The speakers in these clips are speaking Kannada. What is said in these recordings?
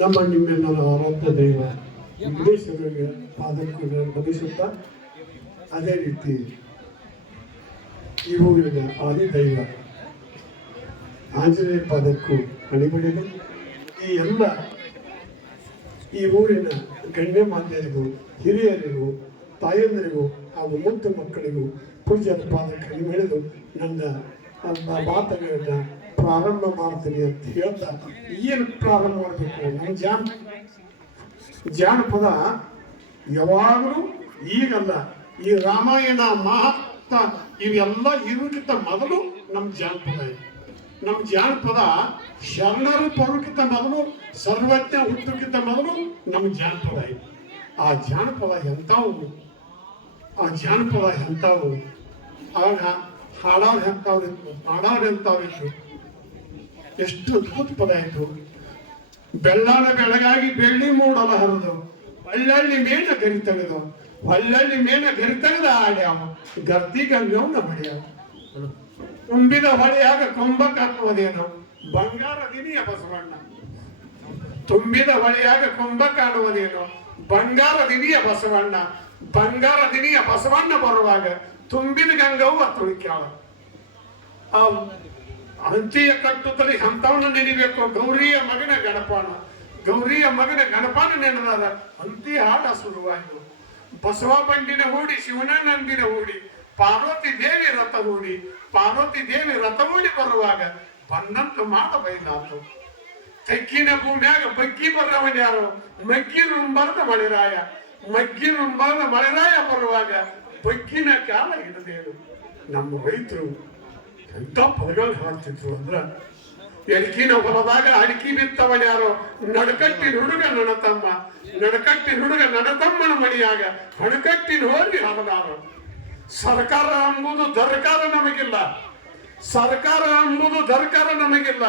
ನಮ್ಮ ನಿಮ್ಮೆಲ್ಲರ ಆರಾಧ್ಯ ದೈವ ವಿಘ್ನೇಶ್ವರಿಗೆ ಪಾದಕ್ಕೆ ಬದಿಸುತ್ತ ಅದೇ ರೀತಿ ಈ ಊರಿನ ಆದಿ ದೈವ, ಆಂಜನೇಯ ಪಾದಕ್ಕೂ ಅಣಿಬಡಿದು ಈ ಎಲ್ಲ ಈ ಊರಿನ ಗಣ್ಯ ಮಾನ್ಯರಿಗೂ ಹಿರಿಯರಿಗೂ, ತಾಯಂದರಿಗೂ ಹಾಗೂ ಮೂರ್ತ ಮಕ್ಕಳಿಗೂ ಪೂಜ್ಯರ ಪಾದಕ್ಕೆ ಹಿಡಿದು ನನ್ನ ಮಾತುಗಳನ್ನ ಪ್ರಾರಂಭ ಮಾಡ್ತೀನಿ ಅಂತ ಹೇಳ್ತಾ ಏನು ಪ್ರಾರಂಭ ಮಾಡಬೇಕು? ಜಾನ್ ಜಾನಪದ ಯಾವಾಗಲೂ ಈಗಲ್ಲ. ಈ ರಾಮಾಯಣ ಮಹಾತ್ಮ ಇವೆಲ್ಲ ಇರೋಕ್ಕಿಂತ ಮೊದಲು ನಮ್ಮ ಜಾನಪದ ಇದೆ. ನಮ್ಮ ಜಾನಪದ ಶರಣರು ಬರೋಕ್ಕಿಂತ ಮೊದಲು, ಸರ್ವಜ್ಞ ಹುಟ್ಟೋಕ್ಕಿಂತ ಮೊದಲು ನಮ್ಮ ಜಾನಪದ ಇದೆ. ಆ ಜಾನಪದ ಎಂಥವು? ಆ ಜಾನಪದ ಎಂಥವು? ಆಗ ಹಾಡೋರು ಎಂಥವ್ರಿತ್ತು ಹಾಡೋರು ಎಂಥವ್ರು ಇತ್ತು ಎಷ್ಟು ಅದ್ಭುತ ಪದ ಆಯಿತು ಬೆಳ್ಳಾನ ಬೆಳಗಾಗಿ ಬೆಳ್ಳಿ ಮೂಡಲ ಹರಿದು ಒಳ್ಳಳ್ಳಿ ಮೇಣ ಗರಿ ತೆಗೆದು ಒಳ್ಳಳ್ಳಿ ಮೇಣ ಗರಿ ಆಡ್ಯಾವ ಗರ್ದಿ ಗಂಗವನ್ನ ಬಳಿಯಾವ ತುಂಬಿದ ಹೊಳೆಯಾಗ ಕೊಂಬ ಕಾಣುವುದೇನು? ಬಂಗಾರ ದಿನಿಯ ಬಸವಣ್ಣ. ತುಂಬಿದ ಹೊಳೆಯಾಗ ಕೊಂಬ ಕಾಣುವುದೇನು? ಬಂಗಾರ ದಿನಿಯ ಬಸವಣ್ಣ. ಬಂಗಾರ ದಿನಿಯ ಬಸವಣ್ಣ ಬರುವಾಗ ತುಂಬಿದ ಗಂಗವು ತುಳಿಕ್ಯಾಳ. ಆ ಹಂಚಿಯ ಕಟ್ಟುತ್ತಲೇ ಸಂತವನ ನೆನಿಬೇಕು. ಗೌರಿಯ ಮಗನ ಗಣಪನ. ಗೌರಿಯ ಮಗನ ಗಣಪನ ನೆನೆದಾದ ಅಂತಿ ಹಾಡ ಶುರುವಾಯಿತು ಬಸವ ಬಂಡಿನ ಹೂಡಿ, ಶಿವನ ನಂದಿನ ಹೂಡಿ, ಪಾರ್ವತಿ ದೇವಿ ರಥ ಹೂಡಿ, ಪಾರ್ವತಿ ದೇವಿ ರಥ ಹೂಡಿ ಬರುವಾಗ ಬಂದಂತ ಮಾಡ ಬೈದಾತು ತೆಕ್ಕಿನ ಭೂಮಿಯಾಗ ಬಗ್ಗಿ ಬರ್ರವನ್ಯಾರು ಯಾರು? ಮಗ್ಗಿ ರುಂಬಾರದ ಮಳೆರಾಯ ಮಗ್ಗಿ ರುಂಬಾರದ ಮಳೆರಾಯ ಬರುವಾಗ ಬಗ್ಗಿನ ಕಾಲ ಹಿಡಿದೇನು ನಮ್ಮ ರೈತರು ಎಂತ ಪದಗಳು ಹಾಡ್ತಿದ್ರು ಅಂದ್ರ ಎಲ್ಕಿನ ಹೊಲದಾಗ ಅಡಿಕೆ ಬಿತ್ತವನ ಯಾರೋ ನಡಕಟ್ಟಿನ ಹುಡುಗ ನನ್ನ ತಮ್ಮ ನಡಕಟ್ಟಿನ ಹುಡುಗ ನನ್ನ ತಮ್ಮನ ಮನೆಯಾಗ ಹಣಕಟ್ಟಿನ ಹೋಗಿ ಹಲದಾರು. ಸರ್ಕಾರ ಅಂಬುದು ದರ್ಕಾರ ನಮಗಿಲ್ಲ. ಸರ್ಕಾರ ಅಂಬುದು ದರ್ಕಾರ ನಮಗಿಲ್ಲ.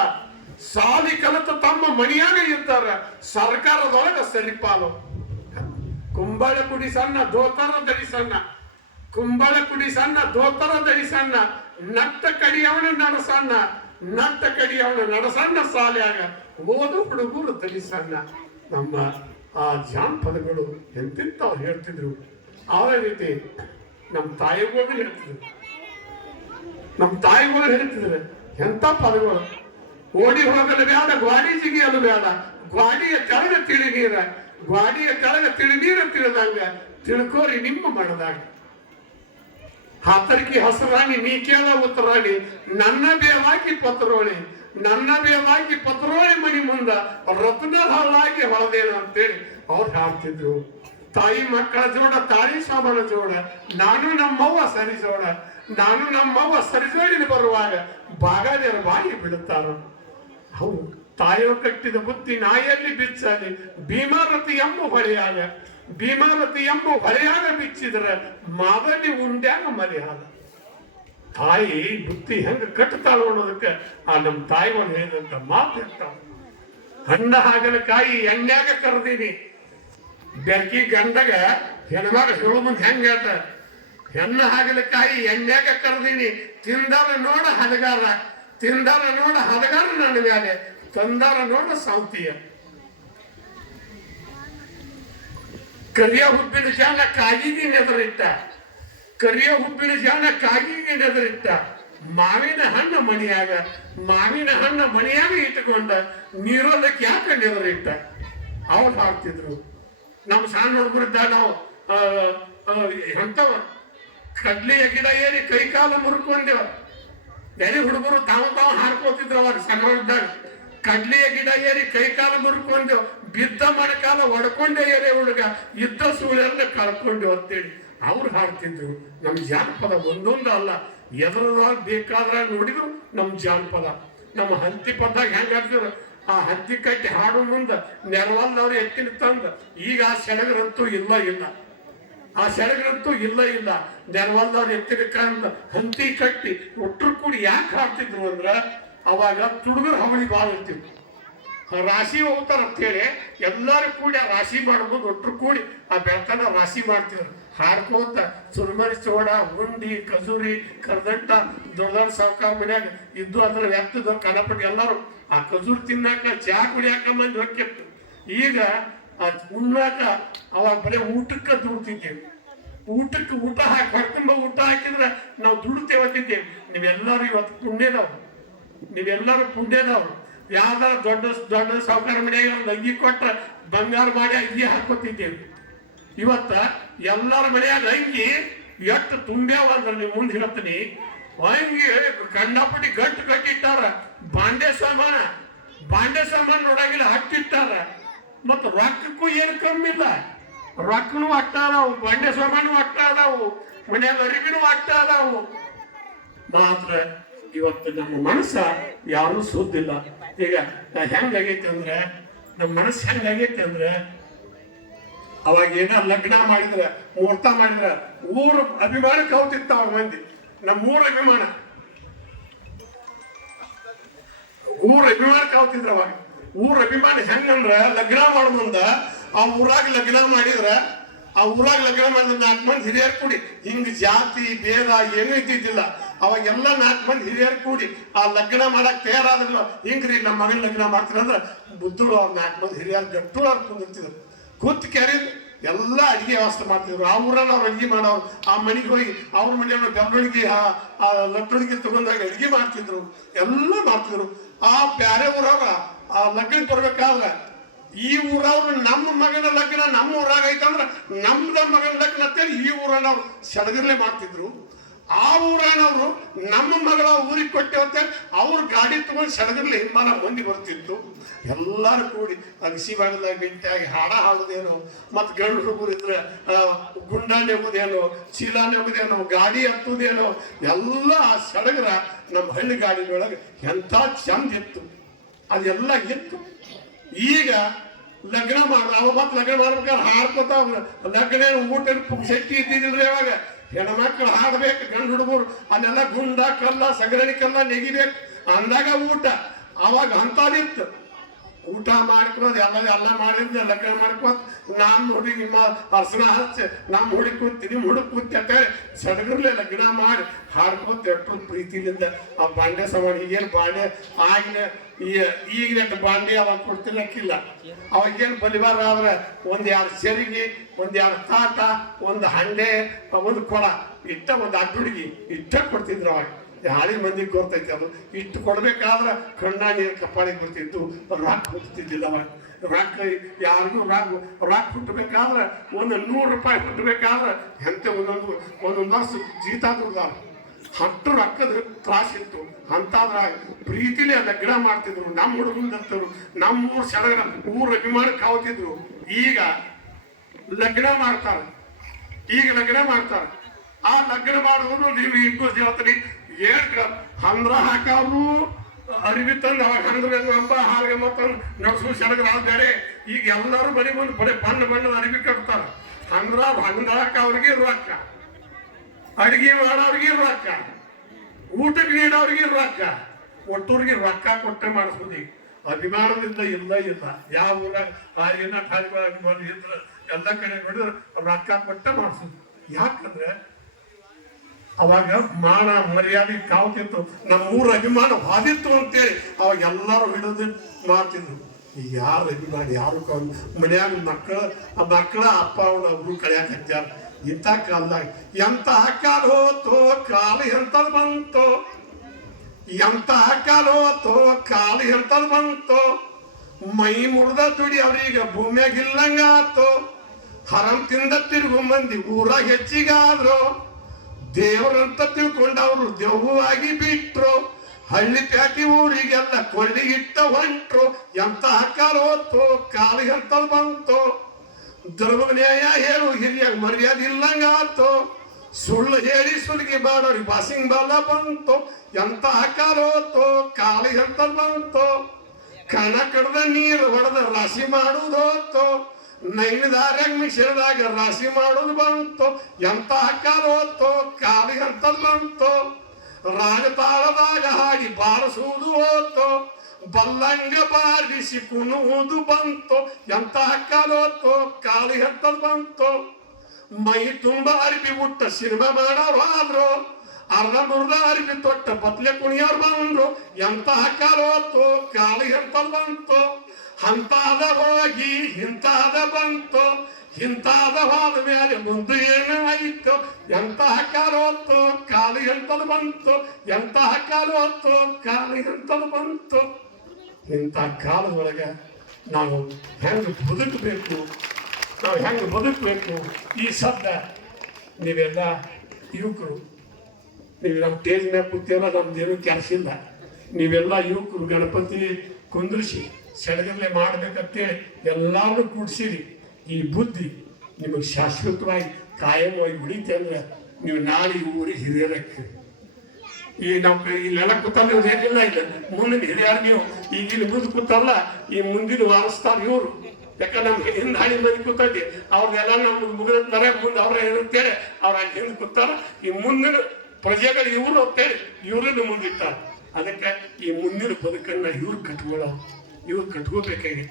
ಸಾಲಿ ಕಲಿತ ತಮ್ಮ ಮನೆಯಾಗ ಇರ್ತಾರ, ಸರ್ಕಾರದೊಳಗ ಸರಿಪಾಲು. ಕುಂಬಳ ಕುಡಿ ಸಣ್ಣ, ದೋತಾರ ದಡಿ ಸಣ್ಣ. ಕುಂಬಳ ಕುಡಿ ಸಣ್ಣ, ದೋತರ ದಡಿ ಸಣ್ಣ, ನಟ್ಟ ಕಡಿಯವನ ನಡಸಣ್ಣ ನಟ್ಟ ಕಡಿಯವನ ನಡಸಣ್ಣ ಸಾಲ್ಯಾಗ ಓದು ಹುಡುಗರು ದಡಿ ಸಣ್ಣ. ನಮ್ಮ ಆ ಜಾನಪದಗಳು ಎಂತೆಂತವ್ರು ಹೇಳ್ತಿದ್ರು. ಅವರ ರೀತಿ ನಮ್ಮ ತಾಯಿಗಳು ಹೇಳ್ತಿದ್ರು. ನಮ್ಮ ತಾಯಿಗಳು ಹೇಳ್ತಿದ್ರು. ಎಂತ ಪದಗಳು? ಓಡಿ ಹೋಗಲು ಬೇಡ, ಗ್ವಾಡಿ ಜಿಗಿಯಲು ಬೇಡ. ಗ್ವಾಡಿಯ ಕೆಳಗ ತಿಳಿ ನೀರ ಗ್ವಾಡಿಯ ಕೆಳಗ ತಿಳಿ ನೀರ ತಿಳಿದಂಗ ತಿಳ್ಕೋರಿ ನಿಮ್ಮ ಮನದಾಗ. ಹಾತರಿಕೆ ಹಸರಾಣಿ ನೀ ಕೇಳ ಉತ್ತರಾಣಿ ನನ್ನ ಬೇವಾಗಿ ಪತ್ರೋಳಿ ನನ್ನ ಬೇವಾಗಿ ಪತ್ರೋಳಿ ಮನಿ ಮುಂದ ರತ್ನ ಹಾಳಾಗಿ ಹೊಳದೇನು ಅಂತೇಳಿ ಅವ್ರು ಹಾಡ್ತಿದ್ರು ತಾಯಿ ಮಕ್ಕಳ ಜೋಡ, ತಾಯಿ ಸಾಬನ ಜೋಡ, ನಾನು ನಮ್ಮವ್ವ ಸರಿ ಜೋಡ, ನಾನು ನಮ್ಮವ್ವ ಸರಿಜೋಡಿನ ಬರುವಾಗ ಬಾಗಾದೇರ ಬಾಯಿ ಬಿಡುತ್ತಾರ ಹೌದು ತಾಯೋ ಕಟ್ಟಿದ ಬುತ್ತಿ ನಾಯಲ್ಲಿ ಬಿಚ್ಚಲಿ ಭೀಮಾರತಿ ಎಂಬ ಹೊಳೆಯಾಗ ಭೀಮಾರತಿ ಎಂಬ ಹೊಳೆಯಾಗ ಬಿಚ್ಚಿದ್ರೆ ಮಾದಲಿ ಉಂಡ್ಯಾಗ ಮರ್ಯಾದ ತಾಯಿ ಬುತ್ತಿ ಹೆಂಗ ಕಟ್ಟತಾಳ ಅನ್ನೋದಕ್ಕೆ ಆ ನಮ್ಮ ತಾಯಿ ಒಂದು ಹೇಳಿದಂತ ಮಾತು ಇರ್ತಾವ. ಹಣ್ಣ ಹಾಗಲಕಾಯಿ ಎಣ್ಣೆಯಾಗ ಕರೆದೀನಿ. ಬೆರ್ಕಿ ಗಂಡಗ ಹೆಣ್ಮಗ ಹೇಳೋ ಮುಂದೆ ಹೇಳ್ತ? ಹೆಣ್ಣ ಹಾಗಲಕಾಯಿ ಎಣ್ಣೆಯಾಗ ಕರೆದೀನಿ. ತಿಂದಾರ ನೋಡ ಹದಗಾರ. ತಿಂದಾರ ನೋಡ ಹದಗಾರ ನನ್ನ ಮ್ಯಾಲೆ. ತಂದಾರ ನೋಡ ಸಾವ್ತಿಯ ಕರಿಯ ಹುಬ್ಬಿನ ಜಾಲ ಕಾಗಿಗೆ ನೆದರಿಟ್ಟ. ಕರಿಯ ಹುಬ್ಬಿನ ಜಾಲ ಕಾಗಿಗೆ ನೆದರಿಟ್ಟ. ಮಾವಿನ ಹಣ್ಣು ಮಣಿಯಾಗ, ಮಾವಿನ ಹಣ್ಣು ಮಣಿಯಾಗ ಇಟ್ಟುಕೊಂಡ ನೀರೋದಕ್ಕೆ ಯಾಕೆ ನೆದರಿಟ್ಟ? ಅವ್ರು ಹಾಕ್ತಿದ್ರು ನಮ್ಮ ಸಣ್ಣ ಹುಡುಗರಿದ್ದ ನಾವು ಎಂಥವ ಕಡ್ಲಿಯ ಗಿಡ ಏರಿ ಕೈಕಾಲು ಮುರ್ಕೊಂಡೇವ. ಬೇರೆ ಹುಡುಗರು ತಾವು ತಾವು ಹಾರ್ಕೋತಿದ್ರು ಅವಾಗ ಸಣ್ಣ ಕಡ್ಲಿಯ ಗಿಡ ಏರಿ ಕೈಕಾಲು ಕಾಲು ಮುರ್ಕೊಂಡು ಬಿದ್ದ ಮಣಕಾಲ ಒಡ್ಕೊಂಡೇ ಏರಿ ಹುಡುಗ, ಇದ್ದ ಸೂಳೆಲ್ಲ ಕಳ್ಕೊಂಡು ಅಂತೇಳಿ ಅವ್ರು ಹಾಡ್ತಿದ್ರು ನಮ್ಮ ಜಾನಪದ ಒಂದೊಂದು ಅಲ್ಲ ಎದುರದಾಗ ಬೇಕಾದ್ರಾಗ ನೋಡಿದ್ರು ನಮ್ಮ ಜಾನಪದ. ನಮ್ಮ ಹಂತಿ ಪದ್ದಾಗ ಹೆಂಗ್ ಹಾಡ್ತಿದ್ರು? ಆ ಹಂತಿ ಕಟ್ಟಿ ಹಾಡು ಮುಂದ ನೆರವಲ್ದವ್ರು ಎತ್ತಿನ ತಂದ. ಈಗ ಆ ಸೆಣಗರಂತೂ ಇಲ್ಲ ಇಲ್ಲ. ಆ ಸೆಳಗರಂತೂ ಇಲ್ಲ ಇಲ್ಲ. ನೆರವಲ್ದವ್ರು ಎತ್ತಿನ ಕಂದ ಹಂತಿ ಕಟ್ಟಿ ಒಟ್ಟರು ಕೂಡಿ ಯಾಕೆ ಹಾಡ್ತಿದ್ರು ಅಂದ್ರ, ಅವಾಗ ತುಡುಗರು ಹವಳಿ ಭಾಳ ಇರ್ತಿತ್ತು ಆ ರಾಶಿ ಹೋಗ್ತಾರೆ ಅಂತೇಳಿ ಎಲ್ಲರೂ ಕೂಡಿ ಆ ರಾಶಿ ಮಾಡ್ಬೋದು ಒಟ್ಟರು ಕೂಡಿ ಆ ಬೆಳ್ತನ ರಾಶಿ ಮಾಡ್ತಿದ್ರು ಹಾಡ್ಕೋತ ಸುರ್ಮರಿ ಚೋಡ ಉಂಡಿ ಕಸೂರಿ ಕರ್ದಂಟ ದೊಡ್ಡ ದೊಡ್ಡ ಸಾವುಕಾರ ಮನ್ಯಾಗ ಇದ್ದು ಅದ್ರ ವ್ಯಕ್ತದ ಕಣಪಟ್ಟು ಎಲ್ಲರೂ ಆ ಕಸೂರಿ ತಿನ್ನಾಕ, ಚಹಾ ಕುಡಿಯಾಕ ಮಂದಿ ಹೊಕ್ಕಿತ್ತು ಈಗ ಆ ಉಣ್ಣಾಕ ಅವಾಗ ಬರೀ ಊಟಕ್ಕೆ ದುಡ್ತಿದ್ದೇವೆ ಊಟಕ್ಕೆ ಊಟ ಹಾಕಿ, ಹೊರತುಂಬ ಊಟ ಹಾಕಿದ್ರೆ ನಾವು ಅಂತಿದ್ದೇವೆ ನೀವೆಲ್ಲರೂ ಇವತ್ತು ಪುಣ್ಯದವ್ರು. ನೀವೆಲ್ಲರೂ ಪುಣ್ಯದವ್ರು. ಯಾವ್ದಾರ ದೊಡ್ಡ ದೊಡ್ಡ ಸಾವುಕಾರ ಮನೆಯಾಗ ಒಂದು ಅಂಗಿ ಕೊಟ್ಟ ಬಂಗಾರ ಮಾಡಿ ಅಂಗಿ ಹಾಕೋತಿದ್ದೇವೆ ಇವತ್ತ ಎಲ್ಲರ ಮನೆಯಾಗ ಅಂಗಿ ಎಷ್ಟು ತುಂಬ್ಯಾವ ಅಂದ್ರೆ ನೀವು ಮುಂದೆ ಹೇಳ್ತೀನಿ. ಅಂಗಿ ಕಂಡಪಟ್ಟಿ ಗಂಟು ಕಟ್ಟಿಟ್ಟಾರ. ಬಾಂಡೆ ಸಾಮಾನ, ಬಾಂಡೆ ಸಾಮಾನು ನೋಡಂಗಿಲ್ಲ ಹಟ್ಟಿಟ್ಟಾರ. ಮತ್ತ ರೊಕ್ಕಕ್ಕೂ ಏನು ಕಮ್ಮಿ ಇಲ್ಲ. ರೊಕ್ಕನು ಅಟ್ಟ ಅದಾವು, ಬಾಂಡೆ ಸಾಮಾನು ಅಟ್ಟ ಅದಾವು, ಮನ್ಯಾಗ ಅರಿವಿನೂ ಅಟ್ಟ ಅದಾವು. ಮಾತ್ರ ಇವತ್ತು ನಮ್ಮ ಮನಸ್ಸ ಯಾರು ಸುದ್ದಿಲ್ಲ ಈಗ ಹೆಂಗಾಗೈತೆ ಅಂದ್ರೆ ನಮ್ಮ ಮನಸ್ಸು ಹೆಂಗಾಗೈತೆ ಅಂದ್ರೆ, ಅವಾಗ ಏನ ಲಗ್ನ ಮಾಡಿದ್ರೆ, ಮುಹೂರ್ತ ಮಾಡಿದ್ರೆ, ಊರು ಅಭಿಮಾನ ಹೋಗ್ತಿತ್ತು ಅವಾಗ ಮಂದಿ. ನಮ್ಮ ಊರ ಅಭಿಮಾನ. ಊರ ಅಭಿಮಾನ ಹೋಗ್ತಿದ್ರು ಅವಾಗ. ಊರ ಅಭಿಮಾನ ಹೆಂಗಂದ್ರ ಲಗ್ನ ಮುಂದ, ಆ ಊರಾಗ ಲಗ್ನ ಮಾಡಿದ್ರ, ಆ ಊರಾಗ ಲಗ್ನ ಮಾಡಿದ ನಾಲ್ಕು ಮಂದಿ ಹಿರಿಯರ್ ಕೂಡಿ, ಹಿಂಗ್ ಜಾತಿ, ಭೇದ ಏನೂ ಇದ್ದಿದ್ದಿಲ್ಲ. ಅವಾಗ ಎಲ್ಲ ನಾಲ್ಕು ಮಂದಿ ಹಿರಿಯರು ಕೂಡಿ ಆ ಲಗ್ನ ಮಾಡಕ್ ತಯಾರಾದ್ರಲ್ಲ ಹಿಂಗ್ರಿ ನಮ್ಮ ಮಗನ ಲಗ್ನ ಮಾಡ್ತೀರ ಅಂದ್ರೆ ಬುದ್ಧರು ಅವ್ರ ನಾಲ್ಕು ಮಂದಿ ಹಿರಿಯರು ಗಟ್ಟುಳು ಅವ್ರು ಕುಂದಿರ್ತಿದ್ರು ಕೂತ್ ಕ್ಯಾರಿ ಎಲ್ಲ ಅಡಿಗೆ ವ್ಯವಸ್ಥೆ ಮಾಡ್ತಿದ್ರು. ಆ ಊರಲ್ಲಿ ಅವ್ರು ಅಡಿಗೆ ಮಾಡೋರು, ಆ ಮನೆಗೆ ಹೋಗಿ ಅವ್ರ ಮನೆಯವ್ರು ಗಬ್ಬಳಿಗೆ ಆ ಲಟ್ಟಣಿಗೆ ತಗೊಂಡಾಗ ಅಡಿಗೆ ಮಾಡ್ತಿದ್ರು. ಎಲ್ಲ ಮಾಡ್ತಿದ್ರು. ಆ ಬ್ಯಾರೆ ಊರವ್ರ, ಆ ಲಗ್ನಕ್ಕೆ ಬರ್ಬೇಕಾದ್ರೆ ಈ ಊರವ್ರು ನಮ್ಮ ಮಗನ ಲಗ್ನ ನಮ್ಮ ಊರಾಗ ಐತಂದ್ರ ನಮ್ದ ಮಗನ ಲಗ್ನ ಅಂತೇಳಿ ಈ ಊರನ್ನವ್ರು ಸಡಗರ್ಲೆ ಮಾಡ್ತಿದ್ರು. ಆ ಊರನವರು ನಮ್ಮ ಮಗಳ ಊರಿಗೆ ಕೊಟ್ಟೆ ಅಂತೇಳಿ ಅವ್ರ ಗಾಡಿ ತಗೊಂಡು ಸಡಗರ್ಲೆ ಹಿಂಬಾಲ ಮಂದಿ ಬರ್ತಿತ್ತು. ಎಲ್ಲರೂ ಕೂಡಿ ಅಗಸಿ ಬಾಗದಾಗ ಗಂಟೆಯಾಗಿ ಹಾಡ ಹಾಡೋದೇನೋ ಮತ್ತು ಗಂಡು ಹುಡುಗರು ಇದ್ರೆ ಆ, ಗುಂಡ ನೆಗುದೇನು ಚೀಲ ನೆಗುದೇನು ಗಾಡಿ ಹತ್ತುದೇನೋ ಎಲ್ಲ ಆ ಸಡಗರ ನಮ್ಮ ಹಳ್ಳಿ ಗಾಡಿಗಳೊಳಗೆ ಎಂಥ ಚಂದ ಇತ್ತು. ಅದೆಲ್ಲ ಇತ್ತು. ಈಗ ಲಗ್ನ ಮಾಡ ಅವ ಮತ್ತೆ ಲಗ್ನ ಮಾಡ್ಬೇಕಾದ್ರೆ ಹಾಡ್ಕೊತಾವ್ರ ಲಗ್ನ ಊಟ ಶಕ್ತಿ ಇದ್ದಿದ್ದಿಲ್ರಿ ಅವಾಗ. ಹೆಣ್ಮಕ್ಳು ಹಾಡ್ಬೇಕು ಗಂಡು ಹುಡುಗರು ಅಲ್ಲೆಲ್ಲ ಗುಂಡ ಕಲ್ಲ ಸಗರಣಿ ಕಲ್ಲ ನೆಗಿಬೇಕು. ಅಂದಾಗ ಊಟ. ಅವಾಗ ಅಂತಾದಿತ್ತು ಊಟ ಮಾಡ್ಕೊಳೋದು ಎಲ್ಲ ಎಲ್ಲ ಮಾಡಿದ್ರೆ ಲಗ್ನ ಮಾಡ್ಕೊತ ನಮ್ಮ ಹುಡುಗಿ ನಿಮ್ಮ ಅರ್ಸನ ಹಚ್ಚಿ ನಮ್ಮ ಹುಡುಗಿ ಕೂತಿ ನಿಮ್ಮ ಹುಡುಗ ಕೂತಿ ಅಂತ ಸಡಗರ್ಲೆ ಲಗ್ನ ಮಾಡಿ ಹಾಡ್ಕೊತ ಎಷ್ಟರು ಪ್ರೀತಿಲಿಂದ ಆ ಬಾಂಡೆ ಸಮಾನ, ಈಗೇನು ಬಾಂಡೆ, ಆಗಿನ ಈಗಿನ ಬಾಂಡೆ ಅವಾಗ ಕೊಡ್ತಿರ್ಲಕ್ಕಿಲ್ಲ. ಅವಾಗೇನು ಬಲಿವಾರ ಆದ್ರೆ ಒಂದ್ ಎರಡು ಸೆರಿಗೆ, ಒಂದ್ ಎರಡು ತಾಟ, ಒಂದು ಹಂಡೆ, ಒಂದು ಕೊಳ, ಇಟ್ಟ ಒಂದು ಅಡ್ಡುಡುಗಿ, ಇಟ್ಟ ಕೊಡ್ತಿದ್ರು ಅವಾಗ. ಹಾಳಿ ಮಂದಿಗೆ ಗೊತ್ತೈತೆ ಅದು? ಇಷ್ಟು ಕೊಡ್ಬೇಕಾದ್ರೆ ಕಣ್ಣ ನೀರು ಕಪ್ಪಾಳಿಗೆ ಬರ್ತಿತ್ತು, ರಾಕ್ ಹುಟ್ಟುತ್ತಿದ್ದಿಲ್ಲ ಅವಾಗ. ರಾಕ್ ಯಾರಿಗೂ ರಾಕ್ ರಾಕ್ ಹುಟ್ಟಬೇಕಾದ್ರೆ ಒಂದು ನೂರು ರೂಪಾಯಿ ಹುಟ್ಟಬೇಕಾದ್ರೆ ಎಂತೆ ಒಂದೊಂದು ಒಂದೊಂದು ವರ್ಷ ಜೀತ ದುಡ್ದಾರ ಹತ್ತು ರೊಕ್ಕದ ತ್ರಾಸಿತ್ತು ಅಂತಾದ್ರ ಪ್ರೀತಿಲಿ ಲಗ್ನ ಮಾಡ್ತಿದ್ರು. ನಮ್ಮ ಹುಡುಗಂದಂತವ್ರು ನಮ್ಮ ಊರು ಸಡಗರ ಊರ ಅಭಿಮಾನಕ್ಕೆ ಕಾವತಿದ್ರು. ಈಗ ಲಗ್ನ ಮಾಡ್ತಾರೆ. ಈಗ ಲಗ್ನ ಮಾಡ್ತಾರೆ. ಆ ಲಗ್ನ ಮಾಡೋದು ನೀವು ಇಬ್ಬರು ದೇವತರಿ ಏನ್ ಹಂದ್ರ ಹಾಕಾರು ಅರಿವಿ ತಂದು ಅವಾಗ ಹಂದ್ರ ಹಬ್ಬ ಹಾಗೆ ಮತ್ತೊಂದು ನಡ್ಸು ಸಡಗರ ಬೇರೆ. ಈಗ ಎಲ್ಲರೂ ಬರೀ ಬಂದು ಬರೀ ಬಣ್ಣ ಬಣ್ಣದ ಅರಿವಿ ಕಟ್ತಾರ. ಹಂದ್ರ ಹಂದ್ರ ಹಾಕವ್ರಿಗೆ ರೊಕ್ಕ ಅಡಿಗೆ ಮಾಡೋರಿಗೆ ರೊಕ್ಕ ಊಟಕ್ಕೆ ನೀಡೋರಿಗೆ ರೊಕ್ಕ ಒಟ್ಟೂರಿಗೆ ರೊಕ್ಕ ಕೊಟ್ಟೆ ಮಾಡಿಸ್ಬೋದು ಅಭಿಮಾನದಿಂದ ಇಲ್ಲ ಇಲ್ಲ. ಯಾವ ಊರಾಗ ಆ ಏನ ಖಾಲಿ ಎಲ್ಲ ಕಡೆ ನೋಡಿದ್ರೆ ರೊಕ್ಕ ಕೊಟ್ಟೆ ಮಾಡಿಸೋದು. ಯಾಕಂದ್ರೆ ಅವಾಗ ಮಾನ ಮರ್ಯಾದೆ ಕಾವ್ತಿತ್ತು. ನಮ್ಮ ಊರ ಅಭಿಮಾನ ಹಾದಿತ್ತು ಅಂತೇಳಿ ಅವಾಗ ಎಲ್ಲರೂ ಹಿಡಿದು ಮಾಡ್ತಿದ್ರು ಯಾರು ಅಭಿಮಾನ? ಯಾರು ಕಾವ್- ಮನ್ಯಾಗ ಮಕ್ಕಳ ಆ ಮಕ್ಕಳ ಅಪ್ಪ ಅವನ ಅವರು ಕಳಿಯಾಕ ಹಚ್ಚಾರ ಇಂಥ ಕಾಲದಾಗ ಎಂತಹ ಕಾಲ ಹೋತೋ, ಕಾಲ ಎಂತದ್ ಬಂತು? ಎಂತಹ ಕಾಲ ಹೋತೋ, ಕಾಲ ಎಂತದ್ ಬಂತು? ಮೈ ಮುರಿದ ತುಡಿ ಅವ್ರೀಗ ಭೂಮಿಯಾಗ ಇಲ್ಲಂಗಾತೋ? ಹರಂ ತಿಂದ ತಿರುಗು ಮಂದಿ ಊರಾಗ ಹೆಚ್ಚಿಗಾದ್ರು? ದೇವರಂತ ತಿಳ್ಕೊಂಡವ್ರು ಆಗಿ ಬಿಟ್ರು. ಹಳ್ಳಿ ಪ್ಯಾಟಿ ಊರಿಗೆಲ್ಲ ಕೊಳ್ಳಿ ಇಟ್ಟ ಹೊಂಟ್ರು. ಎಂತ ಹೋತು ಕಾಲಿಗಂತ ಬಂತು. ಧರ್ಮ ನ್ಯಾಯ ಹೇಳು ಹಿರಿಯ ಮರ್ಯಾದೆ ಇಲ್ಲಂಗಾತು. ಸುಳ್ಳು ಹೇಳಿ ಸುಲಿಗೆ ಮಾಡೋರಿಗೆ ಬಾಸಿಂಗ್ ಬಾಲ ಬಂತು. ಎಂತ ಹೋತು ಕಾಲಿಗಂತ ಬಂತು. ಕಣ ಕಡ್ದ ನೀರು ಹೊಡೆದ ರಾಶಿ ಮಾಡುವುದು ಹೋತು ನೈನದಾರ್ಯಾಗ ಮಿಶ್ರದಾಗ ರಾಶಿ ಮಾಡೋದು ಬಂತು. ಎಂತ ಕಾಲ ಹೋತು ಕಾಲಿಗಂತದ್ ಬಂತು. ರಾಜತಾಳದಾಗ ಹಾಡಿ ಬಾರಿಸುವುದು ಹೋತು. ಬಲ್ಲಂಗ ಬಾರಿಸಿ ಕುಣುವುದು ಬಂತು. ಎಂತ ಕಾಲ ಹೋತು ಕಾಲಿಗಂತದ್ ಬಂತು. ಮೈ ತುಂಬ ಅರಿಬಿ ಬಿಟ್ಟ ಸಿನಿಮಾ ಮಾಡೋರು ಆದ್ರು. ಅರ್ಧ ಮುರ್ಧ ಅರಿವಿ ತೊಟ್ಟ ಬತ್ಲೆ ಕುಣಿಯೋರು ಬಂದ್ರು. ಎಂತಹ ಕಾಲೋತ್ತು ಕಾಳು ಎಂತಲ್ ಬಂತು. ಹಂತಾದ ಹೋಗಿ, ಇಂತಾದ ಬಂತು, ಇಂತಾದ ಹೋದ ಮೇಲೆ ಮುಂದೆ ಏನು ಆಯಿತು? ಎಂತಹ ಕಾಲೋತ್ತು ಕಾಲು ಎಂತದು ಬಂತು ಎಂತಹ ಕಾಲೋತ್ತು ಕಾಲು ಎಂತದು ಬಂತು. ಇಂಥ ಕಾಲದೊಳಗೆ ನಾವು ಹೆಂಗೆ ಬದುಕಬೇಕು? ನಾವು ಹೆಂಗೆ ಬದುಕಬೇಕು? ಈ ಶಬ್ದ ನೀವೆಲ್ಲ ಯುವಕರು, ನೀವು ನಮ್ಮ ಟೇಜ್ ಮ್ಯಾಗ ನಮ್ದು ನಮ್ದೇನು ಕೆಲಸ ಇಲ್ಲ. ನೀವೆಲ್ಲ ಯುವಕರು, ಗಣಪತಿ ಕುಂದ್ರಿಸಿ. ಸೆಡಗರ್ಲೆ ಮಾಡ್ಬೇಕಂತೇಳಿ ಎಲ್ಲಾರು ಕೂಡಿಸಿರಿ. ಈ ಬುದ್ಧಿ ನಿಮಗೆ ಶಾಶ್ವತವಾಗಿ ಕಾಯಮವಾಗಿ ಉಳಿತೆ ಅಂದ್ರೆ ನೀವು ನಾಳೆ ಊರಿಗೆ ಹಿರಿಯರಕ್ಕೆ. ಈ ನಮ್ಮ ಇಲ್ಲೆಲ್ಲ ಕೂತಲ್ಲ ಇವ್ರು ಏನಿಲ್ಲ ಇಲ್ಲ. ಮುಂದಿನ ಹಿರಿಯರು ನೀವು. ಇಲ್ಲಿ ಮುಂದೆ ಕೂತಲ್ಲ, ಈ ಮುಂದಿನ ವಾರಸ್ತಾರ ಇವರು. ಯಾಕಂದ್ರೆ ನಮ್ಗೆ ಹಿಂದೆ ಹಳಿ ಮಂದಿ ಕೂತೈತಿ. ಅವ್ರನ್ನೆಲ್ಲ ನಮ್ಗೆ ಮುಗಿದ ಮರ ಮುಂದೆ ಅವ್ರ ಇರುತ್ತೇಳಿ ಅವ್ರ ಅಲ್ಲಿ ಹಿಂದೆ ಕೂತಾರ. ಈ ಮುಂದಿನ ಪ್ರಜೆಗಳು ಇವರು ಅಂತೇಳಿ ಇವ್ರನ್ನ ಮುಂದಿಟ್ಟಾರ. ಅದಕ್ಕೆ ಈ ಮುಂದಿನ ಬದುಕನ್ನ ಇವ್ರು ಕಟ್ಕೊಳ್ಳೋ ಇವ್ರು ಕಟ್ಕೋಬೇಕಾಗಿ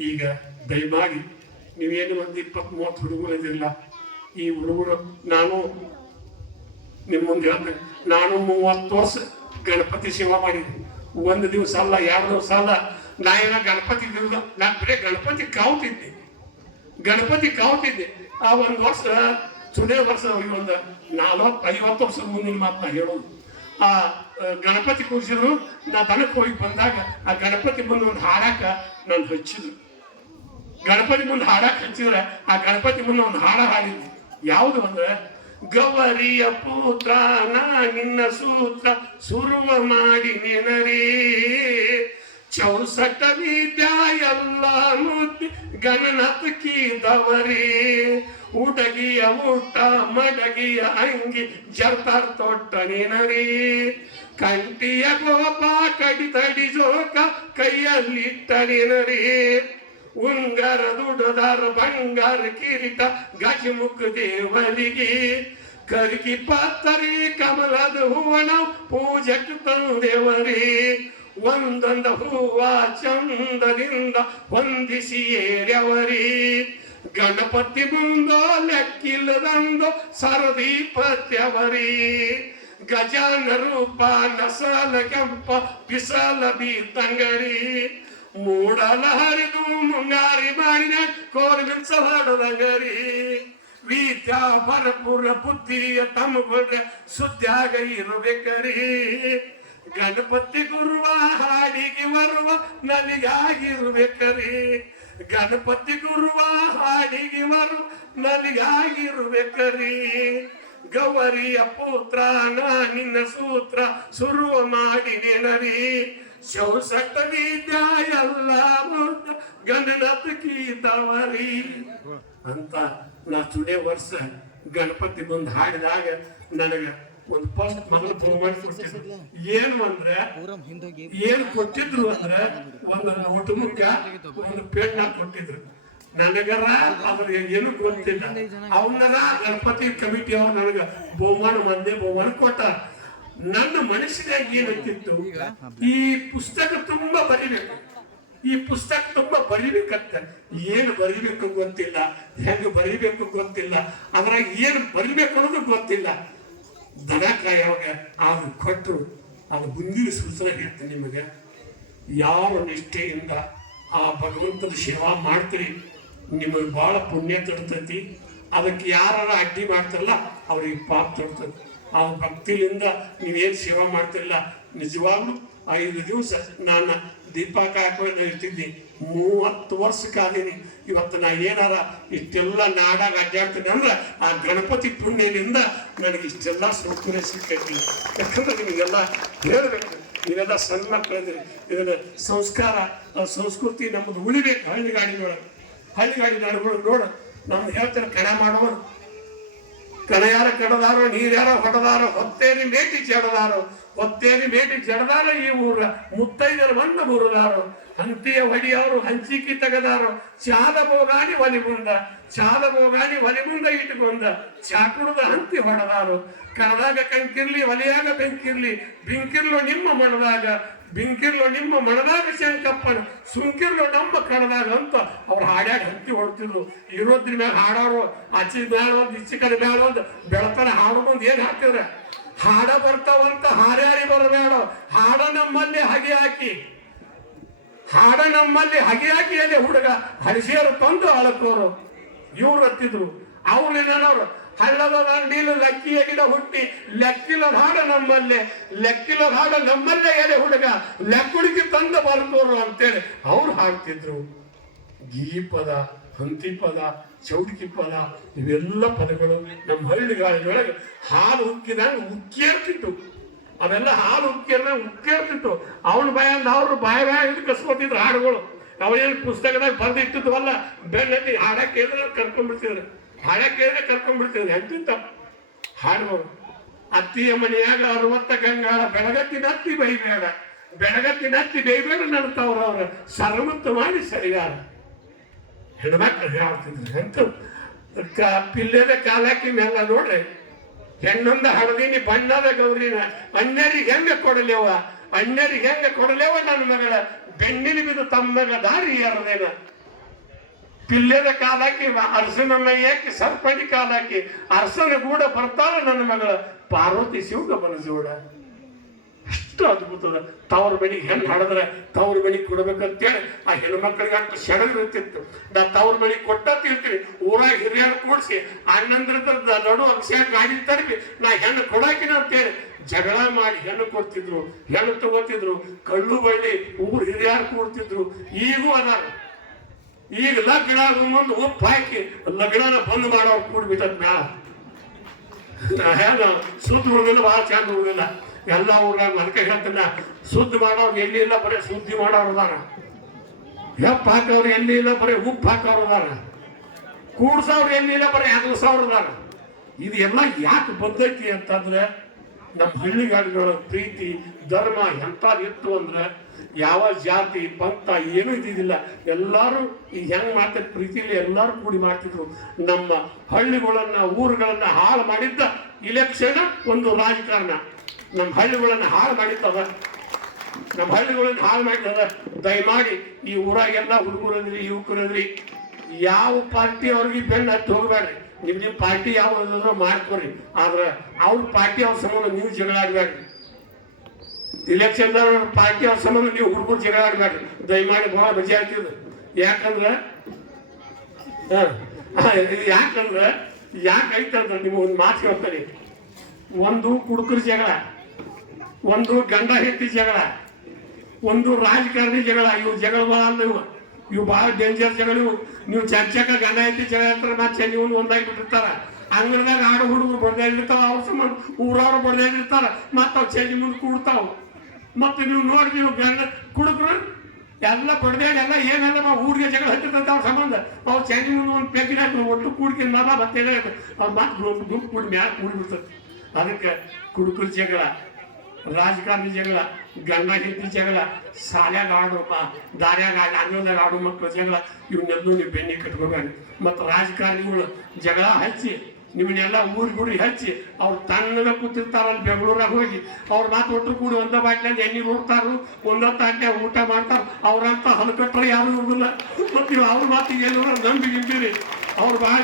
ಈಗ ದಯಮಾಡಿ ನೀವೇನು ಒಂದು ಇಪ್ಪತ್ತು ಮೂವತ್ತು ಹುಡುಗರು ಇದಿಲ್ಲ ಈ ಹುಡುಗರು ನಾನು ನಿಮ್ಮ ಮುಂದೆ ಹೇಳ್ತೇನೆ ನಾನು ಮೂವತ್ತು ವರ್ಷ ಗಣಪತಿ ಸೇವಾ ಮಾಡಿದ್ದೆ. ಒಂದು ದಿವಸ ಅಲ್ಲ ಎರಡು ದಿವಸ ಅಲ್ಲ ನಾ ಏನ ಗಣಪತಿ ದಿವಸ ನಾನು ಬರೀ ಗಣಪತಿ ಕಾವ್ತಿದ್ದೆ. ಗಣಪತಿ ಕಾವ್ತಿದ್ದೆ. ಆ ಒಂದು ವರ್ಷ ಸುದೇ ವರ್ಷ ಒಂದು ನಾಲ್ವತ್ತು ಐವತ್ತು ವರ್ಷದ ಮುಂದಿನ ಮಾತು ನಾ ಹೇಳೋದು. ಆ, ಗಣಪತಿ ಕೂರಿಸಿದ್ರು ನಾ ದನಕ್ಕೆ ಹೋಗಿ ಬಂದಾಗ ಆ ಗಣಪತಿ ಮುಂದೆ ಒಂದು ಹಾಡಾಕ ನಾನು ಹಚ್ಚಿದ್ರು. ಗಣಪತಿ ಮುಂದೆ ಹಾಡಾಕ ಹಚ್ಚಿದ್ರೆ ಆ ಗಣಪತಿ ಮುಂದೆ ಒಂದು ಹಾಡ ಹಾಡಿದ್ವಿ. ಯಾವುದು ಅಂದ್ರೆ ಗವರಿಯ ಪುತ್ರ ನಾ ನಿನ್ನ ಸೂತ್ರ ಸುರುವ ಮಾಡಿ ನೆನರೇ. ಚೌಸಟ ವಿದ್ಯಾ ಎಲ್ಲ ಕೀದವರಿ ಉಡಗಿಯ ಊಟ, ಮಡಗಿಯ ಅಂಗಿ ಜರ್ತಾರ್ ತೊಟ್ಟ ನೆನರೇ ಕಂಟಿಯ ಗೋಪ ಕಡಿತಡಿ ಜೋಕ ಕೈಯಲ್ಲಿಟ್ಟ ನೆನರೇ ಉಂಗರ ದುಡದಾರ ಬಂಗಾರ ಕಿರೀಟ ಗಜಮುಖ ದೇವರಿಗೆ. ಕರಿಕಿ ಪತ್ತರಿ, ಕಮಲದ ಹೂವಣ ಪೂಜಕ್ಕೆ ತಂದೆವರೇ. ಒಂದೊಂದ ಹೂವ ಚಂದದಿಂದ ಹೊಂದಿಸಿ ಏರ್ಯವರಿ. ಗಣಪತಿ ಮುಂದೋ ಲೆಕ್ಕಿಲ್ಲದಂದು ಸರದೀಪತ್ಯವರಿ ಗಜಾನ ರೂಪ ನಸಲ ಕೆಂಪ ಬಿಸಲ ಬೀತಂಗರಿ ಮೂಡಲ ಹರಿದು ಮುಂಗಾರಿ ಮಾಡಿನ ಕೋರ್ಮಿಲ್ಸ ಹೊಡದಂಗರಿ. ವಿದ್ಯಾ ಭರಪುರ ಬುದ್ಧಿಯ ತಮ್ಮ ಸುದ್ದಿಯಾಗ ಇರಬೇಕರಿ. ಗಣಪತಿ ಗುರುವ ಹಾಡಿಗೆ ಬರುವ ನನಗಾಗಿರ್ಬೇಕರಿ ಗಣಪತಿ ಗುರುವ ಹಾಡಿಗೆ ಬರುವ ನನಗಾಗಿರ್ಬೇಕರಿ ಗೌರಿಯ ಪುತ್ರ, ನಾ ನಿನ್ನ ಸೂತ್ರ ಸುರುವ ಮಾಡಿ ಶೌಶಕ್ತ ವಿದ್ಯಾ ಎಲ್ಲ ಮುರ್ದ ಗಣನಾಥ ಕೀತವರಿ. ಅಂತ ನಾ ಚುಡೆ ವರ್ಷ ಗಣಪತಿ ಬಂದು ಹಾಡಿದಾಗ ನನಗ ಒಂದು ಫಸ್ಟ್ ಮೊದಲು ಬಹುಮಾನ ಕೊಟ್ಟಿದ್ರು ಏನು ಅಂದ್ರೆ ಏನ್ ಕೊಟ್ಟಿದ್ರು ಅಂದ್ರೆ ಒಂದು ಕುಟುಂಬಕ್ಕ ಒಂದು ಪೆಣ್ಣ ಕೊಟ್ಟಿದ್ರು. ನನಗರ ಅದ್ರ ಏನು ಗೊತ್ತಿಲ್ಲ. ಅವನರ ಗಣಪತಿ ಕಮಿಟಿ ಅವ್ರು ನನಗ ಬಹುಮಾನ ಮಂದಿ ಬಹುಮಾನ ಕೊಟ್ಟಾರ. ನನ್ನ ಮನಸ್ಸಿನಾಗ ಏನಂತಿತ್ತು ಈ ಪುಸ್ತಕ ತುಂಬಾ ಬರಿಬೇಕು. ಈ ಪುಸ್ತಕ ತುಂಬಾ ಬರಿಬೇಕಂತ. ಏನು ಬರಿಬೇಕು ಗೊತ್ತಿಲ್ಲ. ಹೆಂಗ್ ಬರಿಬೇಕು ಗೊತ್ತಿಲ್ಲ. ಅದ್ರಾಗ ಏನು ಬರಿಬೇಕು ಅನ್ನೋದು ಗೊತ್ತಿಲ್ಲ. ದನ ಯಾವಾಗ ಅದು ಕೊಟ್ಟರು ಅದು ಮುಂದಿನ ಸೂಚನೆ ಹೇಳ್ತೇನೆ ನಿಮಗೆ. ಯಾವ ನಿಷ್ಠೆಯಿಂದ ಆ ಭಗವಂತನ ಸೇವಾ ಮಾಡ್ತೀರಿ, ನಿಮಗೆ ಭಾಳ ಪುಣ್ಯ ತಡ್ತೈತಿ ಅದಕ್ಕೆ ಯಾರು ಅಡ್ಡಿ ಮಾಡ್ತಾರಲ್ಲ, ಅವ್ರಿಗೆ ಪಾಪ ತಡ್ತದೆ ಆ ಭಕ್ತಿಲಿಂದ ನೀವೇನು ಸೇವಾ ಮಾಡ್ತಿರಲ್ಲ ನಿಜವಾಗ್ಲೂ ಐದು ದಿವಸ ನಾನು ದೀಪಕ ಹಾಕೊಂಡು ಇರ್ತಿದ್ದೆ. ಮೂವತ್ತು ವರ್ಷ ಆದೀನಿ ಇವತ್ತು ನಾ ಏನಾರ ಇಷ್ಟೆಲ್ಲ ನಾಡಾಗ ಅಡ್ಡಾಡ್ತೀನಿ ಅಂದ್ರೆ ಆ ಗಣಪತಿ ಪುಣ್ಯದಿಂದ ನನಗೆ ಇಷ್ಟೆಲ್ಲ ಸೌಕರ್ಯ ಸಿಕ್ಕೈತಿ ಯಾಕಂದ್ರೆ ನಿಮಗೆಲ್ಲ ಹೇಳಬೇಕು, ನೀವೆಲ್ಲ ಸಣ್ಣ ಮಕ್ಕಳಿದ್ರಿ ಇದನ್ನ ಸಂಸ್ಕಾರ ಸಂಸ್ಕೃತಿ ನಮ್ಮದು ಉಳಿಬೇಕು ಹಳ್ಳಿಗಾಡಿನೊಳಗೆ. ಹಳ್ಳಿಗಾಡಿ ಹಳ್ಳಿ ಗಾಡಿ ನಾಡುಗಳು ನೋಡು, ನಮ್ದು ಹೇಳ್ತಾರೆ ಕಣ ಮಾಡೋರು. ಕಣ ಯಾರ ಕಡದಾರೋ ನೀರ್ ಯಾರ ಹೊಡೆದಾರೋ ಹೊತ್ತೇರಿ ಮೇಟಿ ಜಡದಾರೋ ಹೊತ್ತೇರಿ ಮೇಟಿ ಜಡದಾರ ಈ ಊರ ಮುತ್ತೈದರ ಮಣ್ಣ ಮುರಿದಾರೋ ಹಂತಿಯ ಒಡಿಯವರು ಹಂಚಿಕಿ ತೆಗೆದಾರು ಚಾದ ಬೋಗಾಣಿ ಒಲಿ ಮುಂದ ಚಾದ ಬೋಗಾಣಿ ಒಲಿ ಮುಂದ ಇಟ್ಟುಕೊಂಡ ಚಾಕುಡದ ಹಂತಿ ಹೊಡೆದಾರು. ಕಣದಾಗ ಕಂಕಿರ್ಲಿ, ಒಲಿಯಾಗ ಬೆಂಕಿರ್ಲಿ, ಬಿಂಕಿರ್ಲು ನಿಮ್ಮ ಮಣದಾಗ ಬಿಂಕಿರ್ಲು ನಿಮ್ಮ ಮಣದಾಗ ಶಂಕಪ್ಪನ, ಸುಂಕಿರ್ಲು ನಮ್ಮ ಕಣದಾಗ ಅಂತ ಅವ್ರು ಹಾಡ್ಯಾಗ ಹಂತಿ ಹೊಡ್ತಿದ್ರು. ಇರೋದ್ರ ಮ್ಯಾಗ ಹಾಡೋರು, ಆಚೆ ಮ್ಯಾಲ ಒಂದು ಇಚ್ಚಿ ಕಡೆ ಮ್ಯಾಲ ಒಂದು ಹಾಡು ಮುಂದೆ ಏನು ಹಾಕ್ತಿದ್ರ? ಹಾಡ ಬರ್ತಾವಂತ ಹಾರ್ಯಾರಿ ಬರಬೇಡ ಹಾಡ ನಮ್ಮಲ್ಲಿ ಹಗೆ ಹಾಕಿ. ಹಾಡ ನಮ್ಮಲ್ಲಿ ಹಗೆ ಎಲೆ ಹುಡುಗ ಹರಿಸಿಯರು ತಂದು ಅಳಕೋರು ಇವ್ರು ಹತ್ತಿದ್ರು ಅವ್ರು ಏನವ್ರು ಹಳ್ಳದ ದಂಡೀಲು ಲಕ್ಕಿಯ ಗಿಡ ಹುಟ್ಟಿ ಲೆಕ್ಕಿಲ ಹಾಡ ನಮ್ಮಲ್ಲೇ ಲೆಕ್ಕಿಲ ಹಾಡ ನಮ್ಮಲ್ಲೇ ಎಲೆ ಹುಡುಗ ಲೆಕ್ಕುಡಿಗೆ ತಂದು ಬರ್ಕೋರು ಅಂತೇಳಿ ಅವ್ರು ಹಾಕ್ತಿದ್ರು. ಗೀ ಪದ, ಹಂತಿ ಪದ, ಚೌಡಿಕಿ ಪದ, ಇವೆಲ್ಲ ಪದಗಳು ನಮ್ಮ ಹಳ್ಳಿಗಾಳಿನೊಳಗೆ ಹಾಲು ಉಕ್ಕಿದಾಗ ಉಕ್ಕೇರ್ತಿತ್ತು ಅವೆಲ್ಲ ಹಾಲು ಉಕ್ಕಿರ್ನ ಉಕ್ಕೇರ್ತಿತ್ತು. ಅವನ ಬಾಯಿಂದ ಅವ್ರು ಬಾಯ ಬಾಯ ಇದು ಕಸ್ಕೊತಿದ್ರು ಹಾಡುಗಳು. ಅವೇನು ಪುಸ್ತಕದಾಗ ಬಂದಿಟ್ಟಿದ್ವಲ್ಲ ಬೆನ್ನತ್ತಿ ಹಾಡಕ್ಕೆ ಹೇಳಿದ್ರೆ ಕರ್ಕೊಂಡ್ಬಿಡ್ತಿದ್ರು. ಹಾಡಕ್ಕೆ ಹೇಳಿದ್ರೆ ಕರ್ಕೊಂಡ್ಬಿಡ್ತಿದ್ರು. ಎಂತಿಂತ? ಹಾಡುಗಳು ಅತ್ತಿಯ ಮನೆಯಾಗ ಅರವತ್ತ ಗಂಗಾಳ ಬೆಳಗತ್ತಿನ ಅತ್ತಿ ಬೈಬೇಡ. ಬೆಳಗತ್ತಿನ ಅತ್ತಿ ಬೈಬೇಡ ನಡ್ತಾವ್ರ ಅವ್ರ. ಸರ್ವತ್ತು ಮಾಡಿ ಸರಿಯಾರ. ಹೆಣ್ಮಕ್ಳು ಹೇಳ್ತಿದ್ರು. ಎಂತ? ಪಿಲ್ಲೆದ ಕಾಲಾಕಿ ಮೇಲೆ ನೋಡ್ರಿ. ಹೆಣ್ಣೊಂದ ಹಳದಿನಿ, ಬಣ್ಣದ ಗೌರಿನ, ಅಣ್ಣರಿಗೆ ಹೆಂಗ ಕೊಡಲೇವ? ಅಣ್ಣರಿಗೆ ಹೆಂಗ ಕೊಡಲೇವ ನನ್ನ ಮಗಳ? ಬೆನ್ನಿನ ಬಿದ್ದು ತಮ್ಮಗ ದಾರಿ ಎರದೇನ. ಪಿಲ್ಲೆದ ಕಾಲಾಕಿ ಅರಸನ ಮೈಯಾಕಿ ಸರ್ಪಡಿ ಕಾಲಾಕಿ ಅರಸನ ಕೂಡ ಬರ್ತಾಳ ನನ್ನ ಮಗಳ. ಪಾರ್ವತಿ ಶಿವಗ ಬನಜೋಡ ಅಷ್ಟು ಅದ್ಭುತದ. ತವ್ರ ಮನೆಗೆ ಹೆಣ್ಣು ಹಾಡಿದ್ರೆ ತವ್ರ ಮನೆಗೆ ಕೊಡ್ಬೇಕಂತೇಳಿ ಆ ಹೆಣ್ಮಕ್ಳಿಗೆ ಅಷ್ಟು ಸೆಡಗಿರ್ತಿತ್ತು ನಾ ತವ್ರ ಬೆಳಿ ಕೊಟ್ಟ ತಿರ್ತೀವಿ ಊರಾಗ ಹಿರಿಯರು ಕೂಡಿಸಿ ಅಣ್ಣಂದ್ರ ನಡು ಅಕ್ಷಯ ಗಾಡಿ ತರಬಿ ನಾ ಹೆಣ್ಣು ಕೊಡಾಕಿನ ಅಂತೇಳಿ ಜಗಳ ಮಾಡಿ ಹೆಣ್ಣು ಕೊಡ್ತಿದ್ರು, ಹೆಣ್ಣು ತಗೋತಿದ್ರು. ಕಳ್ಳು ಬಳ್ಳಿ ಊರು ಹಿರಿಯರು ಕೂಡ್ತಿದ್ರು. ಈಗೂ ಅದಾರ. ಈಗ ಲಗ್ನ ಮುಂದೆ ಉಪ್ಪು ಹಾಕಿ ಲಗ್ನ ಬಂದ್ ಮಾಡೋ ಕೂಡ್ಬಿಟ್ಟ ಮ್ಯಾಲ. ಸುತ್ತ ಉಳಿದಿಲ್ಲ, ಭಾಳ ಚಂದ ಉಳಿದಿಲ್ಲ. ಎಲ್ಲ ಊರಾಗ ಮನಕ ಹೇಳ್ತಾನ ಸುದ್ದಿ ಮಾಡೋರು ಎಲ್ಲಿ ಇಲ್ಲ ಬರೀ ಸುದ್ದಿ ಮಾಡೋರು ಅದಾರ. ಹೆಪ್ಪು ಹಾಕೋರು ಎಲ್ಲಿ ಇಲ್ಲ ಬರೀ ಉಪ್ಪು ಹಾಕೋರು ಅದಾರ. ಕೂಡ್ಸೋರು ಎಲ್ಲಿ ಇಲ್ಲ ಬರೀ ಅಗಲ್ಸವ್ರು ಅದಾರ. ಇದು ಎಲ್ಲ ಯಾಕೆ ಬಂದೈತಿ ಅಂತಂದ್ರೆ ನಮ್ಮ ಹಳ್ಳಿಗಾಡಿಗಳ ಪ್ರೀತಿ, ಧರ್ಮ ಎಂಥದ್ದು ಅಂದ್ರೆ, ಯಾವ ಜಾತಿ, ಪಂಥ ಏನೂ ಇದ್ದಿದ್ದಿಲ್ಲ. ಎಲ್ಲರೂ ಈಗ ಹೆಂಗೆ ಮಾಡ್ತಾರೆ ಪ್ರೀತಿಲಿ ಎಲ್ಲರೂ ಕೂಡಿ ಮಾಡ್ತಿದ್ರು. ನಮ್ಮ ಹಳ್ಳಿಗಳನ್ನ, ಊರುಗಳನ್ನ ಹಾಳು ಮಾಡಿದ್ದ ಇಲೆಕ್ಷನ್ ಒಂದು ರಾಜಕಾರಣ. ನಮ್ಮ ಹಳ್ಳಿಗಳನ್ನು ಹಾಳು ಮಾಡಿತ್ತದ. ನಮ್ಮ ಹಳ್ಳಿಗಳನ್ನು ಹಾಳು ಮಾಡಿತದ ದಯಮಾಡಿ ಈ ಊರಾಗೆಲ್ಲ ಹುಡುಗರಂದ್ರಿ, ಯುವಕರಂದ್ರಿ, ಯಾವ ಪಾರ್ಟಿ ಅವ್ರಿಗೆ ಬೆನ್ನ ಹತ್ತಿ ಹೋಗ್ಬೇಡ್ರಿ. ನಿಮ್ ನಿಮ್ಮ ಪಾರ್ಟಿ ಯಾವ್ದಾದ್ರು ಮಾಡ್ಕೊರಿ. ಆದ್ರೆ ಅವ್ರ ಪಾರ್ಟಿ ಅವ್ರ ಸಂಬಂಧ ನೀವು ಜಗಳ ಆಡ್ಬೇಡ್ರಿ. ಇಲೆಕ್ಷನ್ ಪಾರ್ಟಿ ಅವ್ರ ಸಂಬಂಧ ನೀವು ಹುಡುಗರು ಜಗಳ ಆಡ್ಬೇಡ್ರಿ. ದಯಮಾಡಿ ಬಹಳ ಮಜಾ ಯಾಕಂದ್ರೆ ಇದು ಯಾಕಂದ್ರೆ, ಯಾಕೆ ಐತಂದ್ರೆ ನೀವು ಒಂದು ಮಾತು ಹೇಳ್ತಾರೆ ಒಂದು ಕುಡುಕರ ಜಗಳ. ಒಂದು ಗಂಡ ಹೆಂಡತಿ ಜಗಳ, ಒಂದು ರಾಜಕಾರಣಿ ಜಗಳ, ಇವು ಜಗಳ ಅಲ್ಲ ಇವು. ಇವು ಭಾಳ ಡೇಂಜರ್ ಜಗಳ ಇವು. ನೀವು ಚರ್ಚಕ ಗಂಡ ಹೆಂಡತಿ ಜಗಳ ಅಂತಾರೆ ಮತ್ತೆ ನೀವು ಒಂದಾಗಿ ಬಿಟ್ಟಿರ್ತಾರ. ಅಂಗಡಿದಾಗ ಆಡು ಹುಡುಗರು ಬಡ್ದಾಡಿರ್ತಾವ ಅವ್ರ ಸಂಬಂಧ ಊರವ್ರು ಬಡ್ದಾಡಿರ್ತಾರ ಮತ್ತೆ ಅವು ಚೆನ್ನಿ ಮುಂದೆ ಕೂಡ್ತಾವೆ. ಮತ್ತೆ ನೀವು ನೋಡಿ ನೀವು ಗಂಡ ಕುಡುಕ್ರು, ಎಲ್ಲ ಬಡ್ದಾಡಿ ಎಲ್ಲ ಏನೆಲ್ಲ ಊರಿಗೆ ಜಗಳ ಹತ್ತಿರ್ತಂತ ಅವ್ರ ಸಂಬಂಧ. ಅವ್ರು ಚೆನ್ನಿ ಮುಂದೆ ಒಂದು ಪೆಗ್ಗಿನ ಒಟ್ಟು ಕೂಡ್ಕಿನ ಮಾಡ ಮತ್ತೆ ಅವ್ರು ಮತ್ತೆ ಗುಂಪು ಗುಂಪು ಕೂಡಿ ಮ್ಯಾಲ ಕೂಡಿಬಿಡ್ತದೆ ಅದಕ್ಕೆ ಕುಡುಕರು ಜಗಳ ರಾಜಕಾರಣಿ ಜಗಳ, ಗಂಡ ಹೆಂಡತಿ ಜಗಳ ಸಾಲ್ಯಾಗ ಆಡೋಪ ದಾರ್ಯಾಗ ಆಡಿ ಅಂಗಳದಾಗ ಆಡೋ ಮಕ್ಕಳು ಜಗಳ ಇವನ್ನೆಲ್ಲೂ ನೀವು ಬೆನ್ನಿ ಕಟ್ಕೋಬೇಡ ಮತ್ತು ರಾಜಕಾರಣಿಗಳು ಜಗಳ ಹಚ್ಚಿ ನಿಮ್ಮನ್ನೆಲ್ಲ ಊರಿಗೆ ಗುಡಿ ಹಚ್ಚಿ, ಅವ್ರು ತನ್ನ ಕೂತಿರ್ತಾರಲ್ಲಿ ಬೆಂಗಳೂರಾಗ ಹೋಗಿ, ಅವ್ರ ಮಾತು ಒಟ್ಟು ಕೂಡಿ, ಒಂದ ಬಾಟ್ಲಾಗ ಎಣ್ಣೆ ನೋಡ್ತಾರು ಒಂದ ತಾಟ್ನ್ಯಾಗ ಊಟ ಮಾಡ್ತಾರೆ, ಅವ್ರಂತ ಹಲಕಟ್ರೆ ಯಾರು ಇರೋದಿಲ್ಲ. ಮತ್ತು ನೀವು ಅವ್ರ ಮಾತಿಗೆ ಏನು ನಂಬಿ ನಿಂತೀರಿ. ಅವ್ರು ಭಾಳ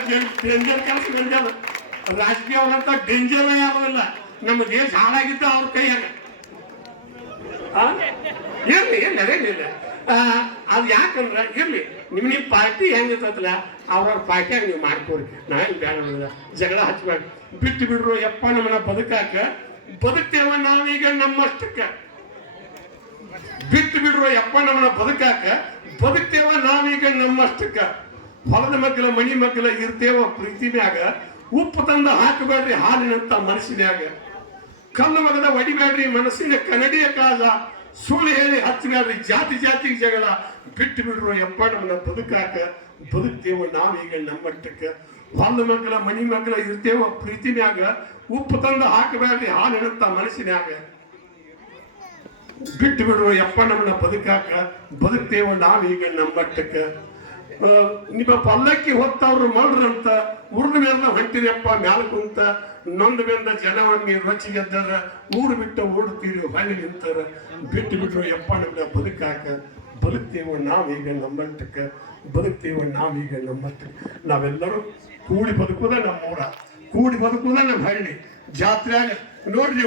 ಡೇಂಜರ್ ಕೆಲಸ ಡೇಂಜರ್ ರಾಜಕೀಯ ಅವ್ರಂತ ಡೇಂಜರ್ ಯಾರು ಇಲ್ಲ. ನಮ್ಮ ದೇಶ ಹಾಳಾಗಿದ್ದ ಅವ್ರ ಕೈಯಾಗ? ಇರ್ಲಿ ಅದೇನಿಲ್ಲ ಆ, ಅದು ಯಾಕಂದ್ರೆ ಇರ್ಲಿ ನಿಮ್ ನಿಮ್ ಪಾರ್ಟಿ ಹೆಂಗಿರ್ತದಲ್ಲ ಅವ್ರವ್ರ ಪಾರ್ಟಿಯಾಗ ನೀವು ಮಾಡ್ಕೋರಿ. ನಾ ಇಲ್ಲಿ ಬೇಡ. ಜಗಳ ಹಚ್ಬೇಡ ಬಿಟ್ಟು ಬಿಡ್ರು ಯಪ್ಪ ನಮ್ಮನ್ನ ಬದುಕಾಕ. ಬದುಕ್ತೇವ ನಾವೀಗ ನಮ್ಮಷ್ಟಕ್ಕ. ಬಿಟ್ಟು ಬಿಡ್ರು ಯಪ್ಪ ನಮ್ಮನ್ನ ಬದುಕಾಕ. ಬದುಕ್ತೇವ ನಾವೀಗ ನಮ್ಮಷ್ಟಕ್ಕ. ಹೊಲದ ಮಗ್ಗಲ ಮಣಿ ಮಗ್ಗಲ ಇರ್ತೇವ ಪ್ರೀತಿ ಮ್ಯಾಗ ಉಪ್ಪು ತಂದು ಹಾಕಬೇಡ್ರಿ ಹಾಲಿನಂತ ಮನಸ್ಸಿನ್ಯಾಗ. ಕಲ್ಲು ಮಗದ ಒಡಿಬೇಡ್ರಿ ಮನಸ್ಸಿನ ಕನ್ನಡಿಯ ಕಾಲ, ಸುಳ್ಳು ಹೇಳಿ ಹಚ್ಚಬೇಡ್ರಿ ಜಾತಿ ಜಾತಿ ಜಗಳ, ಬಿಟ್ಟು ಬಿಡ್ರು ಯಪ್ಪ ನಮ್ಮನ್ನ ಬದುಕಾಕ, ಬದುಕ್ತೇವ ನಾವೀಗ ನಮ್ಮಟ್ಟಕ್ಕ ಹೊಲ ಮಕ್ಕಳ ಮನಿ ಮಕ್ಕಳ ಇರ್ತೇವ ಪ್ರೀತಿನ್ಯಾಗ, ಉಪ್ಪು ತಂದು ಹಾಕಬೇಡ್ರಿ ಹಾಲಿನಂತ ಮನಸ್ಸಿನ್ಯಾಗ. ಬಿಟ್ಟು ಬಿಡುವ ಯಪ್ಪ ಬದುಕಾಕ, ಬದುಕ್ತೇವ ನಾವೀಗ ನಮ್ಮಟ್ಟಕ್ಕ ನಿಮ್ಮ ಪಲ್ಲಕ್ಕಿ ಹೊತ್ತವ್ರು ಮಾಡ್ರಂತ ಉರ್ಣ ಮೇಲೆ ಹೊಂಟಿದೆಯಪ್ಪ ಮ್ಯಾಲ ಕುಂತ ನೊಂದು ಬೆಂದ ಜನವನ್ನಿ ರೊಚ್ಚಿಗೆದ್ದಾರ ಊರು ಬಿಟ್ಟು ಓಡುತ್ತೀರಿ ಹಳ್ಳಿ ನಿಂತಾರ. ಬಿಟ್ಟು ಬಿಟ್ಟರು ಎಪ್ಪ ನಮ್ಮನ್ನ ಬದುಕಾಕ. ಬದುಕ್ತೇವ ನಾವೀಗ ನಮ್ಮಟ್ಟಕ್ಕ ಬದುಕ್ತೇವ ನಾವೀಗ ನಮ್ಮಟ್ಟಕ್ಕೆ ನಾವೆಲ್ಲರೂ ಕೂಡಿ ಬದುಕುದ ನಮ್ಮೂರ. ಕೂಡಿ ಬದುಕುದ ನಮ್ಮ ಹಳ್ಳಿ. ಜಾತ್ರೆಯಾಗ ನೋಡ್ರಿ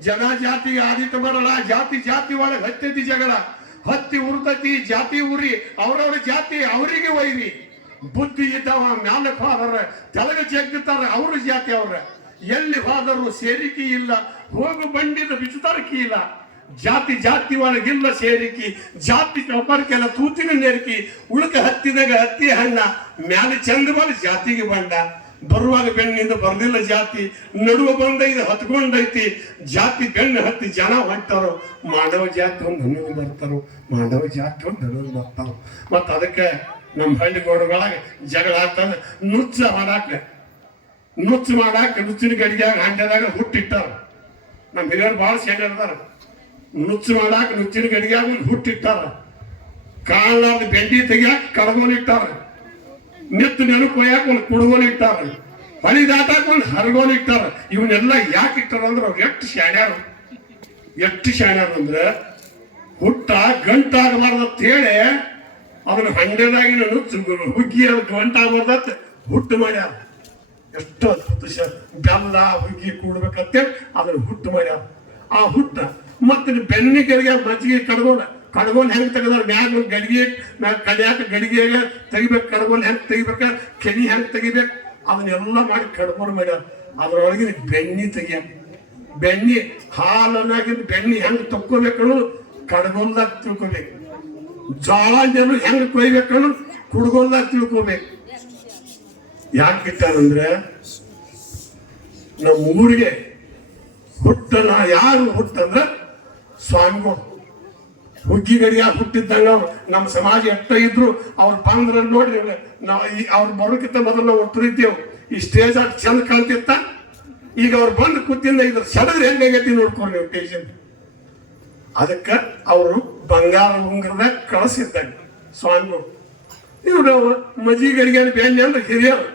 ಜನ ಜಾತಿ ಆದಿತ್ಯ ಬರಲ್ಲ, ಜಾತಿ ಜಾತಿ ಒಳಗೆ ಹತ್ತೈತಿ ಜಗಳ. ಹತ್ತಿ ಉರ್ತತಿ ಜಾತಿ ಉರಿ, ಅವ್ರವ್ರ ಜಾತಿ ಅವರಿಗೆ ಒಯ್ರಿ. ಬುದ್ಧಿ ಇದ್ದವ ಮ್ಯಾಲಕ್ ಹೋದ್ರ ತೆಲಗ ಜಗ್ಗುತ್ತಾರ ಅವ್ರ ಜಾತಿ ಅವ್ರ. ಎಲ್ಲಿ ಹೋದರು ಸೇರಿಕೆ ಇಲ್ಲ, ಹೋಗು ಬಂಡಿದ ಬಿಚ್ಚುತ್ತಾರಕಿ ಇಲ್ಲ. ಜಾತಿ ಜಾತಿ ಒಳಗಿಲ್ಲ ಸೇರಿಕಿ, ಜಾತಿ ಚೌಪಾರ್ಕೆಲ್ಲ ತೂತಿನ ನೆರಕಿ, ಉಳುಕ ಹತ್ತಿದಾಗ ಹತ್ತಿ ಹಣ್ಣ, ಮ್ಯಾಲೆ ಚಂದ ಬಂದ ಜಾತಿಗೆ ಬಂಡ ಬರುವಾಗ ಬೆನ್ನಿಂದ ಬರ್ಲಿಲ್ಲ ಜಾತಿ, ನಡುವ ಬಂದ ಇದು ಹತ್ಕೊಂಡೈತಿ. ಜಾತಿ ಬೆಣ್ಣೆ ಹತ್ತಿ ಜನ ಹೊಂಟಾರು. ಮಾನವ ಜಾತಿ ಒಂದು ಹಣ್ಣು ಬರ್ತಾರೋ, ಮಾನವ ಜಾತಿ ಒಂದು ಹಣ್ಣು ಬರ್ತಾರೋ. ಮತ್ತು ಅದಕ್ಕೆ ನಮ್ಮ ಹಳ್ಳಿ ಗೋಡುಗಳಾಗ ಜಗಳ ಆಗ್ತದ ನುಚ್ಚ ಮಾಡಾಕ, ನುಚ್ಚು ಮಾಡಾಕ ನುಚ್ಚಿನ ಗಡಿಗೆಯಾಗ ಹಂಡ್ಯದಾಗ ಹುಟ್ಟಿಟ್ಟಾರ. ನಮ್ಮ ಹಿರಿಯರು ಭಾಳ ಅದಾರ. ನುಚ್ಚು ಮಾಡಾಕ ನುಚ್ಚಿನ ಗಡಿಗೆಯಾಗ ಹುಟ್ಟಿಟ್ಟಾರ. ಕಾಳಾದ ಬೆಂಡಿ ತೆಗಿಯಾಕ ಕಡಗೋನ್ ಇಟ್ಟಾರ. ನೆತ್ತು ನೆನಪು ಕೊಯ್ಯಾಕ ಒಂದು ಕುಡುಗೋನಿಟ್ಟಾರ ಹೊಳಿ ದಾಟಾಕ ಒಂದು ಹರಗೋನಿಟ್ಟಾರ ಇವನ್ನೆಲ್ಲ ಯಾಕೆ ಇಟ್ಟಾರ ಅಂದ್ರೆ ಅವ್ರು ಎಷ್ಟು ಶಾಣ್ಯಾರ ಎಷ್ಟು ಶಾಣ್ಯಾರ ಅಂದ್ರೆ ಹುಟ್ಟ ಗಂಟಾಗಬಾರ್ದು ಅಂತ ಹೇಳಿ ಅದನ್ನ ನಾನು ನುಚ್ಚು ಹುಗ್ಗಿ ಅದಕ್ಕೆ ಗಂಟಾಗಬಾರ್ದಂತ ಹುಟ್ಟು ಮಾಡ್ಯಾರ ಎಷ್ಟು ಶ ಬೆಲ್ಲ, ಹುಗ್ಗಿ ಕೂಡ್ಬೇಕಂತೇಳಿ ಅದನ್ನ ಹುಟ್ಟು ಮಾಡ್ಯಾರ ಆ ಹುಟ್ಟ ಮತ್ತೆ ಬೆನ್ನಿಗೆರಿಗೆ ಮಜ್ಜಿಗೆ ಕಡ್ಗೋಣ. ಕಡ್ಗೋಲ್ ಹೆಂಗೆ ತೆಗೆದ್ರ? ಮ್ಯಾಗ ಗಡಿಗೆ, ಮ್ಯಾಗ ಕಡಿಯಾಕ ಗಡಿಗೆಗೆ ತೆಗಿಬೇಕು. ಕಡ್ಗೋಲ್ ಹೆಂಗೆ ತೆಗಿಬೇಕು? ಕೆನಿ ಹೆಂಗೆ ತೆಗಿಬೇಕು? ಅದನ್ನೆಲ್ಲ ಮಾಡಿ ಕಡ್ಗೋಲ್ ಮಾಡ್ಯಾರ ಅದ್ರೊಳಗಿನ ಬೆಣ್ಣಿ ತೆಗಿಯ. ಬೆಣ್ಣಿ ಹಾಲನ್ನಾಗಿನ ಬೆಣ್ಣಿ ಹೆಂಗೆ ತಕ್ಕೋಬೇಕು ಕಡ್ಗೋಲ್ದಾಗ ತಿಳ್ಕೊಬೇಕು. ಜೋಳ ಜನ ಹೆಂಗ್ ಕೊಯ್ಬೇಕು ಕುಡ್ಗೋಲ್ದಾಗ ತಿಳ್ಕೊಬೇಕು. ಯಾಕೆ ಇಟ್ಟಾರಂದ್ರೆ ನಮ್ಮ ಊರಿಗೆ ನಾ ಯಾರು ಹುಟ್ಟಂದ್ರೆ ಸ್ವಾಮಿಗಳು. ಹುಗ್ಗಿ ಗಡಿಯಾಗ ಹುಟ್ಟಿದ್ದಂಗ ನಮ್ಮ ಸಮಾಜ ಎಷ್ಟ ಇದ್ರು ಅವ್ರ ಬಂದ್ರ ನೋಡ್ರಿ ನಾವು ಅವ್ರು ಬರೋಕ್ಕಿಂತ ಮೊದಲು ನಾವು ಒಟ್ಟರಿದ್ದೇವು ಈ ಸ್ಟೇಜ್ ಆಗಿ ಚಂದ ಕಾಣ್ತಿತ್ತ? ಈಗ ಅವ್ರು ಬಂದು ಕೂತಿಂದ ಇದ್ರ ಸಡದ್ರೆ ಹೆಂಗಾಗೈತಿ ನೋಡ್ಕೊಂಡು ನೀವು ಟೇಷನ್ ಅದಕ್ಕೆ ಅವರು ಬಂಗಾರ ಉಂಗ್ರದಾಗ ಕಳಿಸಿದ್ದಾಗ. ಸ್ವಾಮಿಗಳು, ನಾವು ಮಜಿಗರಿಗೆ ಬೇನೆ ಅಂದ್ರೆ ಹಿರಿಯರು.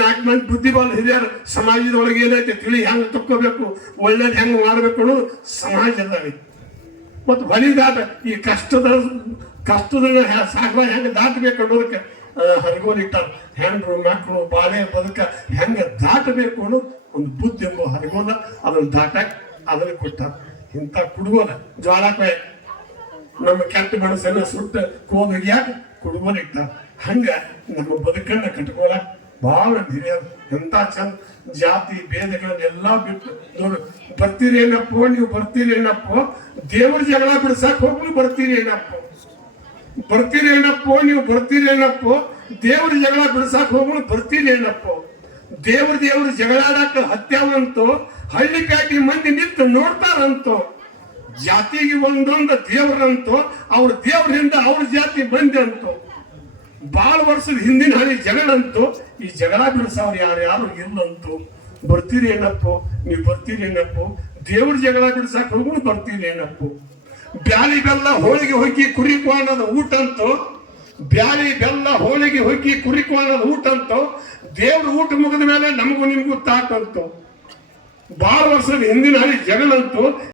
ನಾಲ್ಕು ಮಂದಿ ಬುದ್ಧಿಬಾಲ ಹಿರಿಯರು. ಸಮಾಜದೊಳಗೆ ಏನೈತೆ ತಿಳಿ ಹೆಂಗೆ ತಕ್ಕೋಬೇಕು, ಒಳ್ಳೇದು ಹೆಂಗೆ ಮಾಡಬೇಕು ಅನ್ನೋದು ಸಮಾಜದಾಗ ಮತ್ತು ಬಲಿದಾಟ ದಾಟ ಈ ಕಷ್ಟದ ಕಷ್ಟದ ಸಾಕುವ ಹೆಂಗೆ ದಾಟಬೇಕು ಅನ್ನೋದಕ್ಕೆ ಹರಿಗೋಲ್ ಇಟ್ಟಾರ. ಹೆಣ್ರು ಮಕ್ಕಳು ಬಾಳೆ, ಬದುಕ ಹೆಂಗೆ ದಾಟಬೇಕು ಅನ್ನೋ ಒಂದು ಬುದ್ಧಿ ಎಂಬ ಹರಿಗೋಲ ಅದನ್ನು ದಾಟಕ್ಕೆ ಅದನ್ನು ಕೊಟ್ಟಾರ. ಇಂಥ ಕುಡುಗೋಲ ಜ್ವಾಳ ನಮ್ಮ ಕೆಟ್ಟ ಮನಸ್ಸನ್ನ ಸುಟ್ಟ ಕೋದಗಿಯಾಕ ಕುಡುಗೋಲ ಇಟ್ಟ ಹಂಗ ನಮ್ಮ ಬದುಕನ್ನ ಕಟ್ಕೊಳಕ್ ಬಹಳ ಹಿರಿಯರು. ಎಂತ ಚಂದ ಜಾತಿ ಭೇದಗಳನ್ನೆಲ್ಲ ಬಿಟ್ಟು ನೋಡು, ಬರ್ತೀರಿ ಏನಪ್ಪೋ, ನೀವು ಬರ್ತೀರಿ ಏನಪ್ಪೋ, ದೇವ್ರ ಜಗಳ ಬಿಡ್ಸಕ್ ಹೋಗ್ಲು ಬರ್ತೀರಿ ಏನಪ್ಪೋ. ಬರ್ತೀರಿ ಏನಪ್ಪೋ, ನೀವು ಬರ್ತೀರಿ ಏನಪ್ಪೋ, ದೇವ್ರ ಜಗಳ ಬಿಡ್ಸಕ್ ಹೋಗ್ಲು ಬರ್ತೀರಿ ಏನಪ್ಪೋ. ದೇವ್ರ ದೇವ್ರ ಜಗಳಾಡಕ ಹತ್ಯಾವಂತೋ ಹಳ್ಳಿ ಪ್ಯಾಟಿ ಮಂದಿ ನಿಂತು ನೋಡ್ತಾರಂತೋ, ಜಾತಿಗೆ ಒಂದೊಂದು ದೇವರಂತೋ, ಅವ್ರ ದೇವರಿಂದ ಅವ್ರ ಜಾತಿ ಬಂದೆ ಅಂತೋ ಬಾಳ ವರ್ಷದ ಹಿಂದಿನ ಹಳಿ ಜಗಳಂತೂ, ಈ ಜಗಳ ಬಿಡಿಸವ್ರು ಯಾರು ಯಾರು ಇಲ್ಲಂತೂ. ಬರ್ತೀರಿ ಏನಪ್ಪು? ನೀವು ಬರ್ತೀರಿ ಏನಪ್ಪೋ? ದೇವ್ರ ಜಗಳ ಬಿಡಿಸಕ್ ಹೋಗು ಬರ್ತೀರಿ ಏನಪ್ಪೋ? ಬ್ಯಾಲಿ ಬೆಲ್ಲ ಹೋಳಿಗೆ ಹೊಕ್ಕಿ ಕುರಿ ಕೋಣದ ಊಟ ಅಂತೂ ಬ್ಯಾಲಿ ಬೆಲ್ಲ ಹೋಳಿಗೆ ಹೊಕ್ಕಿ ಕುರಿ ಕೋಣದ ಊಟ ಅಂತೂ ದೇವ್ರ ಊಟ ಮುಗಿದ ಮೇಲೆ ನಮಗೂ ನಿಮಗೂ ತಾಟಂತು. ಬಾಳ ವರ್ಷದ ಹಿಂದಿನ ಜಗಳಂತೂ